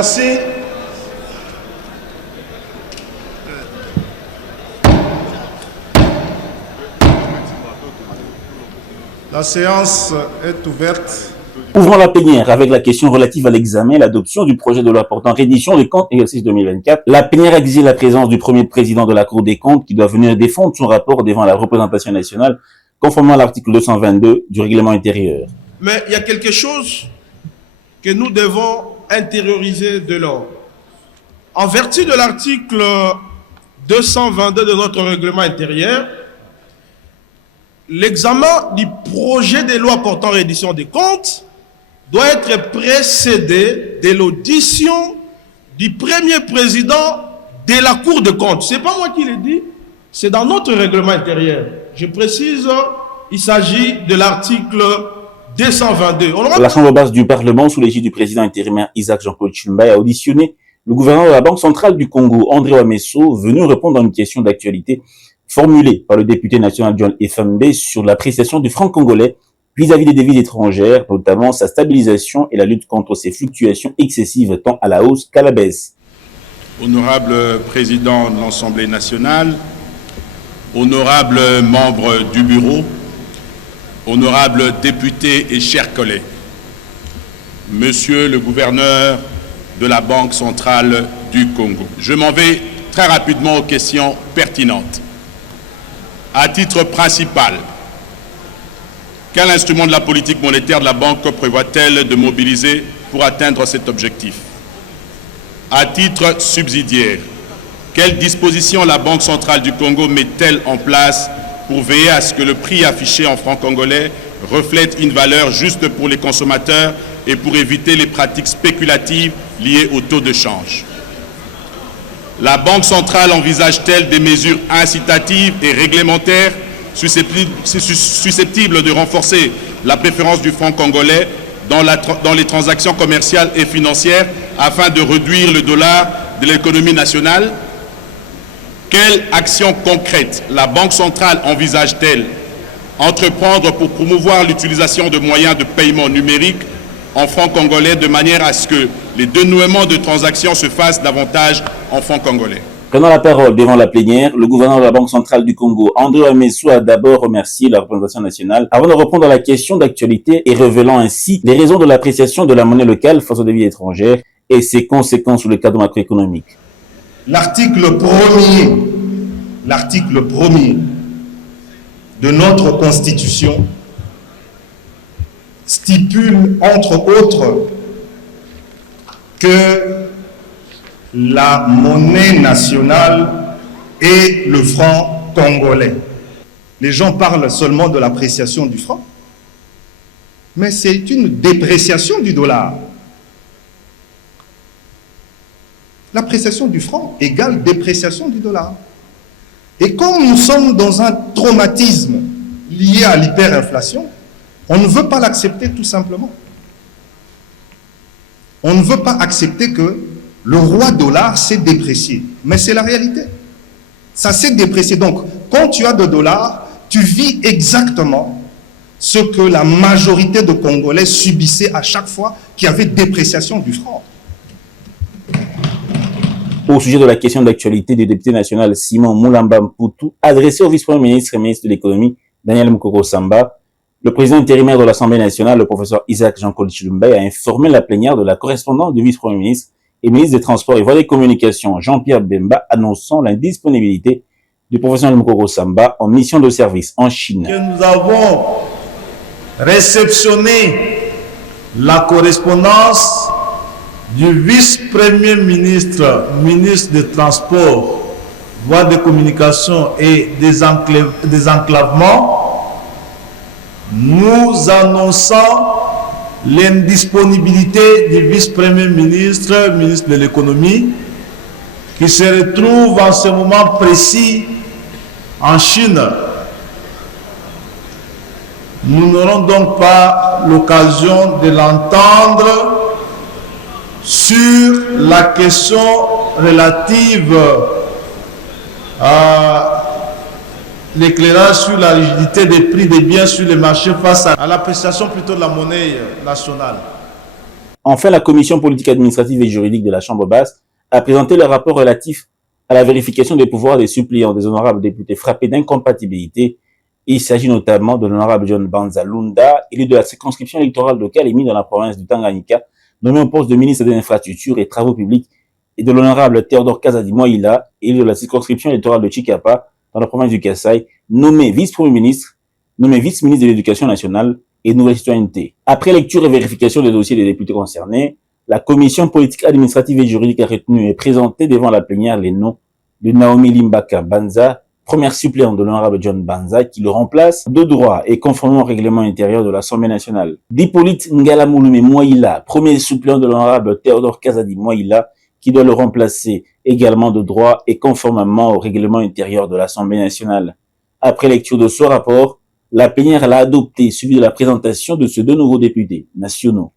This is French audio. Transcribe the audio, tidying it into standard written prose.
Merci. La séance est ouverte. Ouvrons la plénière avec la question relative à l'examen et l'adoption du projet de loi portant reddition des comptes exercice 2024. La plénière exige la présence du premier président de la Cour des comptes qui doit venir défendre son rapport devant la représentation nationale conformément à l'article 222 du règlement intérieur. Mais il y a quelque chose que nous devons intérioriser de l'ordre. En vertu de l'article 222 de notre règlement intérieur, l'examen du projet de loi portant reddition des comptes doit être précédé de l'audition du premier président de la Cour des comptes. Ce n'est pas moi qui le dis, c'est dans notre règlement intérieur. Je précise, il s'agit de l'article 222. L'Assemblée basse du Parlement, sous l'égide du président intérimaire Isaac Jean-Claude Tshilombo, a auditionné le gouverneur de la Banque centrale du Congo, André Ouamesso, venu répondre à une question d'actualité formulée par le député national John Efambe sur l'appréciation du franc congolais vis-à-vis des devises étrangères, notamment sa stabilisation et la lutte contre ses fluctuations excessives tant à la hausse qu'à la baisse. Honorable président de l'Assemblée nationale, honorables membres du bureau, honorables députés et chers collègues, monsieur le gouverneur de la Banque centrale du Congo, je m'en vais très rapidement aux questions pertinentes. À titre principal, quel instrument de la politique monétaire de la Banque prévoit-elle de mobiliser pour atteindre cet objectif? À titre subsidiaire, quelles dispositions la Banque centrale du Congo met-elle en place pour veiller à ce que le prix affiché en francs congolais reflète une valeur juste pour les consommateurs et pour éviter les pratiques spéculatives liées au taux de change? La Banque centrale envisage-t-elle des mesures incitatives et réglementaires susceptibles de renforcer la préférence du franc congolais dans les transactions commerciales et financières afin de réduire le dollar de l'économie nationale? Quelles actions concrètes la Banque centrale envisage-t-elle entreprendre pour promouvoir l'utilisation de moyens de paiement numériques en francs congolais de manière à ce que les dénouements de transactions se fassent davantage en francs congolais? Prenant la parole devant la plénière, le gouverneur de la Banque centrale du Congo, André Ouamesso, a d'abord remercié la représentation nationale avant de répondre à la question d'actualité et révélant ainsi les raisons de l'appréciation de la monnaie locale face aux devises étrangères et ses conséquences sur le cadre macroéconomique. L'article premier de notre Constitution stipule, entre autres, que la monnaie nationale est le franc congolais. Les gens parlent seulement de l'appréciation du franc, mais c'est une dépréciation du dollar. L'appréciation du franc égale dépréciation du dollar. Et comme nous sommes dans un traumatisme lié à l'hyperinflation, on ne veut pas l'accepter tout simplement. On ne veut pas accepter que le roi dollar s'est déprécié. Mais c'est la réalité. Ça s'est déprécié. Donc, quand tu as de dollars, tu vis exactement ce que la majorité de Congolais subissaient à chaque fois qu'il y avait dépréciation du franc. Au sujet de la question d'actualité du député national Simon Moulamba Mpoutou, adressé au vice-premier ministre et ministre de l'économie Daniel Mukoko-Samba, le président intérimaire de l'Assemblée nationale, le professeur Isaac Jean-Claude Tshilombo, a informé la plénière de la correspondance du vice-premier ministre et ministre des Transports et Voies des Communications, Jean-Pierre Bemba, annonçant l'indisponibilité du professeur Mukoko-Samba en mission de service en Chine. Nous avons réceptionné la correspondance du vice-premier ministre, ministre des Transports, Voies de Communication et Désenclavement, nous annonçant l'indisponibilité du vice-premier ministre, ministre de l'économie, qui se retrouve en ce moment précis en Chine. Nous n'aurons donc pas l'occasion de l'entendre sur la question relative à l'éclairage sur la rigidité des prix des biens sur les marchés face à l'appréciation plutôt de la monnaie nationale. Enfin, la commission politique administrative et juridique de la Chambre basse a présenté le rapport relatif à la vérification des pouvoirs des suppléants des honorables députés frappés d'incompatibilité. Il s'agit notamment de l'honorable John Banza Lunda, élu de la circonscription électorale de Kalemi dans la province du Tanganyika, nommé au poste de ministre de l'Infrastructure et Travaux publics, et de l'honorable Théodore Kazadi Moïla, élu de la circonscription électorale de Chikapa dans la province du Kasaï, nommé vice-premier ministre, nommé vice-ministre de l'Éducation nationale et de Nouvelle Citoyenneté. Après lecture et vérification des dossiers des députés concernés, la commission politique administrative et juridique a retenu et présenté devant la plénière les noms de Naomi Limbaka Banza, première suppléante de l'honorable John Banza, qui le remplace de droit et conformément au règlement intérieur de l'Assemblée nationale. D'Hippolyte Ngalamouloumé Moïla, premier suppléant de l'honorable Théodore Kazadi Moïla, qui doit le remplacer également de droit et conformément au règlement intérieur de l'Assemblée nationale. Après lecture de ce rapport, la plénière l'a adopté, suivi de la présentation de ces deux nouveaux députés nationaux.